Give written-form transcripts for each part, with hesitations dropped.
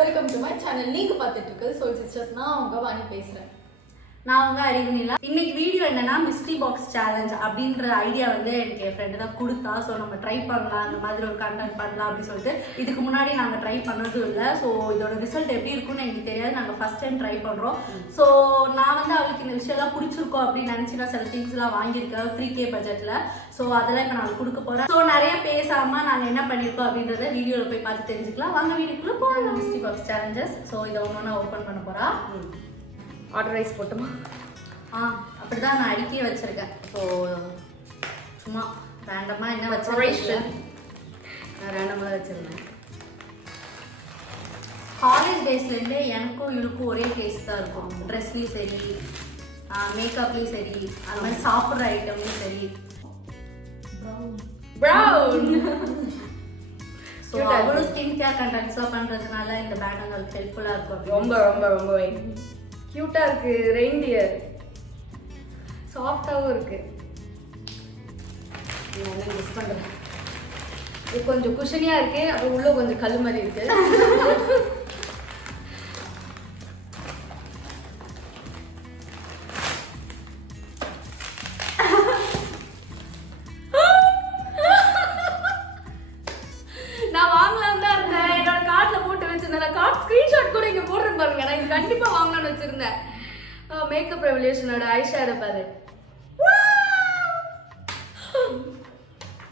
welcome to my channel. நீங்க பார்த்துட்டு இருக்கிறது Soulsisters. நான் உங்க வாணி பேசுறேன். நான் உங்க அறிவுனிலா. இன்னைக்கு வீடியோ என்னன்னா மிஸ்ட்ரி பாக்ஸ் சேலஞ்ச் அப்படின்ற ஐடியா வந்து எனக்கு என் ஃப்ரெண்டு தான் கொடுத்தா. ஸோ நம்ம ட்ரை பண்ணலாம், அந்த மாதிரி ஒரு கண்டென்ட் பண்ணலாம் அப்படின்னு சொல்லிட்டு. இதுக்கு முன்னாடி நாங்கள் ட்ரை பண்ணதும் இல்லை. ஸோ இதோட ரிசல்ட் எப்படி இருக்குன்னு எனக்கு தெரியாது. நாங்கள் ஃபர்ஸ்ட் டைம் ட்ரை பண்ணுறோம். ஸோ நான் வந்து அவளுக்கு இந்த விஷயம்லாம் பிடிச்சிருக்கோம் அப்படின்னு நினச்சி நான் சில திங்ஸ்லாம் வாங்கியிருக்கேன் 3K பட்ஜெட்டில். ஸோ அதெல்லாம் இப்போ நாங்கள் கொடுக்க போகிறோம். ஸோ நிறைய பேசாமல் நாங்கள் என்ன பண்ணியிருக்கோம் அப்படின்றத வீடியோவில் போய் பார்த்து தெரிஞ்சுக்கலாம். வாங்க வீடியோக்குள்ளே போகலாம். Mystery box challenges. ஸோ இதை ஒன்று ஓப்பன் பண்ண போகிறா. ஆர்டரைஸ் போட்டுமா? அப்படிதான் நான் அடிக்கே வச்சிருக்கேன். ஸோ சும்மா ரேண்டமாக என்ன வச்சிருக்கேன், நான் ரேண்டமாக வச்சிருந்தேன். காலேஜ் டேஸ்லேருந்தே எனக்கும் இவளுக்கும் ஒரே டேஸ்ட் தான் இருக்கும். ட்ரெஸ்லேயும் சரி, மேக்கப்லேயும் சரி, அது மாதிரி சாப்பிட்ற ஐட்டம்லையும் சரி. ப்ரௌன். ஸோ அவளும் ஸ்கின் கேர் கண்டென்ட்ஸ்லாம் பண்ணுறதுனால இந்த பேக் உங்களுக்கு ஹெல்ப்ஃபுல்லாக இருக்கும். ரொம்ப ரொம்ப ரொம்ப கியூட்டா இருக்கு. ரெயின்டியர் சாஃப்டாவும் இருக்கு. நான் மிஸ் பண்றேன். இது கொஞ்சம் குஷனியா இருக்கு, அது உள்ள கொஞ்சம் கல்லு மாதிரி இருக்கு. நான் வாங்கலாம் தான் இருந்தேன். என்னோட கார்ட்ல போட்டு வச்சிருந்தேன். கார்ட் ஸ்கிரீன்ஷாட் கூட இங்க போடுறேன் பாருங்க. நான் இது கண்டிப்பா வாங்கலாம்னு வச்சிருந்தேன். மேக்கப் ரெவல்யூஷனோட ஐ ஷேடோ பாரு.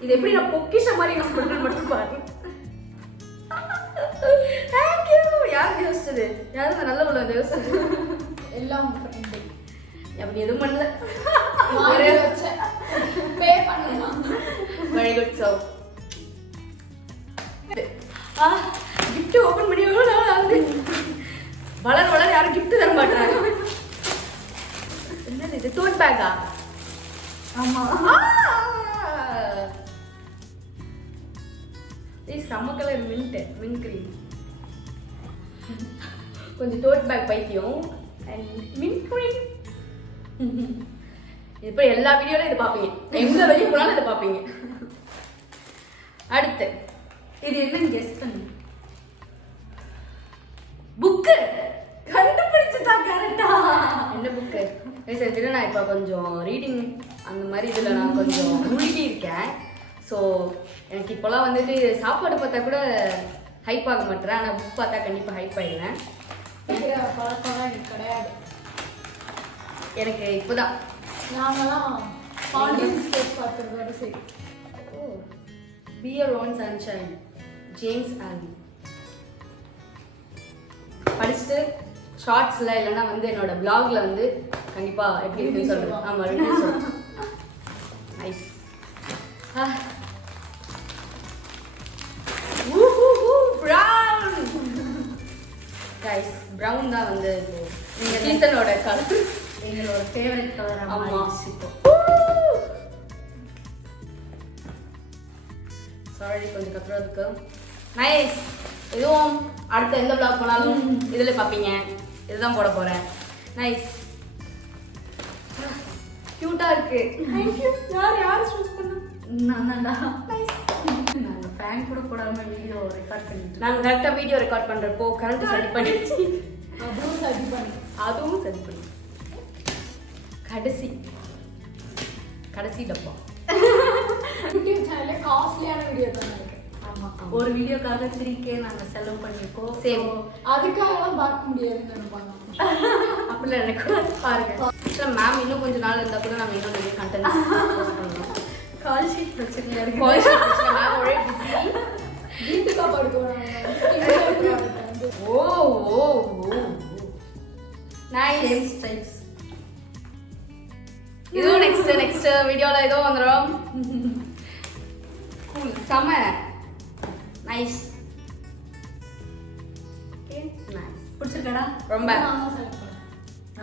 இது எப்படி நான் பொக்கிஷ மாதிரி யூஸ் பண்றேன்னு மட்டும் பாரு. Thank you. யாருக்கு யோசிச்சது? யாரும் நல்ல உள்ள யோசிச்சது? எல்லாம் உங்க ஃப்ரெண்ட். அப்படி எதுவும் பண்ணல. ஒரே வச்ச பே பண்ணலாம். Very good. So gift open பண்ணி எவ்வளவு நாள் ஆகுது. வளர யாரும் gift தர மாட்டாங்க. என்னது இது? டோட் பேக்கா? ஆமா. இது சம்ம கலர் மின்ட் கிரீம். கொஞ்சம் டோட் பேக் பைத்தியம் அண்ட் மின்ட் கிரீம். இப்போ எல்லா வீடியோல இதை பாப்பீங்க. எங்க வெளியே போனாலும் இதை பாப்பீங்க. அடுத்து இது என்னன்னு கெஸ் பண்ணு. புக்கு. கண்டுபிடிச்சுட்டா கரெக்டா. என்ன புக்கு? சரி, நான் இப்போ கொஞ்சம் ரீடிங் அந்த மாதிரி இதில் நான் கொஞ்சம் மூழ்கி இருக்கேன். ஸோ எனக்கு இப்போலாம் வந்துட்டு சாப்பாடு பார்த்தா கூட ஹைப் ஆக மாட்டேன். ஆனால் புக் பார்த்தா கண்டிப்பாக ஹைப் ஆகிடுவேன். பழக்கம்லாம் எனக்கு கிடையாது. எனக்கு இப்போதான் நாங்களாம் கான்டென்ட் ஸ்டேட் பார்த்துருக்கோட சரி. ஓ, பியர் ஓன் சன்ஷைன் ஜேம்ஸ் ஆலி படிச்சுட்டு ஷார்ட்ஸில் இல்லைன்னா வந்து என்னோட பிளாகில் வந்து கண்டிப்பாக எப்படி இருக்குன்னு சொல்கிறேன். ஆமாம், ரிவ்யூ சொல்கிறேன். நைஸ். Brown guys. ப்ரௌன் தான் வந்து நீங்கள் சீசனோட கலர். எங்களோட ஃபேவரட் கலர். ஆமாம். சாரி கொஞ்சம் கத்துறதுக்கு. நைஸ். எதுவும் அடுத்த எந்த vlog போனாலும் இதில் பார்ப்பீங்க. இதுதான் போட போகிறேன். நைஸ். க்யூட்டாக இருக்கு. தேங்க்யூ. யார் சூஸ் பண்ணா? நான்டா. நாங்கள் ஃபேன் கூட போடாமல் வீடியோ ரெக்கார்ட் பண்ணிட்டு நாங்கள் கரெக்டாக வீடியோ ரெக்கார்ட் பண்ணுறப்போ கரண்ட் சரி பண்ணிடுச்சு. அதுவும் சரி பண்ணி கடைசி டப்பா. யூடியூப் சேனல்ல காஸ்ட்லியான வீடியோ தான் இருக்கு. ஆமா, ஒரு வீடியோக்காக 3K நாங்க செலவு பண்ணிருக்கோம். சேம். அதுக்காகலாம் பார்க்க முடியாதுன்னு நினைப்பாங்க. அப்படிலாம் நினைக்கூடாது. பாருங்க. ஆக்சுவலாக மேம் இன்னும் கொஞ்சம் நாள் இருந்தால் கூட நம்ம இன்னும் நிறைய கண்டென்ட் போஸ்ட் பண்ணலாம். கால் ஷீட் பிரச்சனையா இருக்கு. கால் ஷீட் பிரச்சனை. மேம் ஒரே பிஸி. வீட்டு சாப்பாடு போறாங்க. ஓ ஓ ஓ நைஸ் ஸ்டைல்ஸ். இதுவும் நெக்ஸ்ட் வீடியோல ஏதோ வந்துடும். கூல். செம நைஸ். Okay nice. பிடிச்சிருக்கடா? ரொம்ப.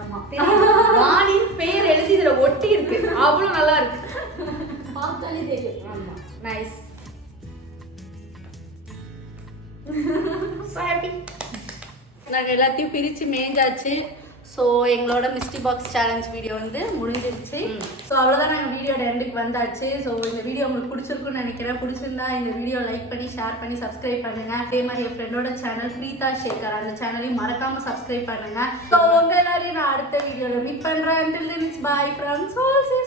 ஆமா. வாணின் பேர் எழுதி இதுல ஒட்டி இருக்கு. அவ்வளவு நல்லா இருக்கு. பார்த்தாலே தெரியும். ஆமா. நைஸ். So happy. நாங்கள் எல்லாத்தையும் பிரித்து மேய்ஞ்சாச்சு. ஸோ எங்களோட மிஸ்டி பாக்ஸ் சேலஞ்ச் வீடியோ வந்து முடிஞ்சிருச்சு. ஸோ அவ்வளோதான், நாங்கள் வீடியோட எண்டுக்கு வந்தாச்சு. ஸோ இந்த வீடியோ உங்களுக்கு பிடிச்சிருக்குன்னு நினைக்கிறேன். பிடிச்சிருந்தா இந்த வீடியோ லைக் பண்ணி ஷேர் பண்ணி சப்ஸ்கிரைப் பண்ணுங்க. அதே மாதிரி என் ஃப்ரெண்டோட சேனல் பிரீதா சேகர், அந்த சேனலையும் மறக்காம சப்ஸ்கிரைப் பண்ணுங்க. ஸோ உங்க எல்லாரையும் நான் அடுத்த வீடியோவில் மீட் பண்றேன். Until then, it's bye from Soulsisters.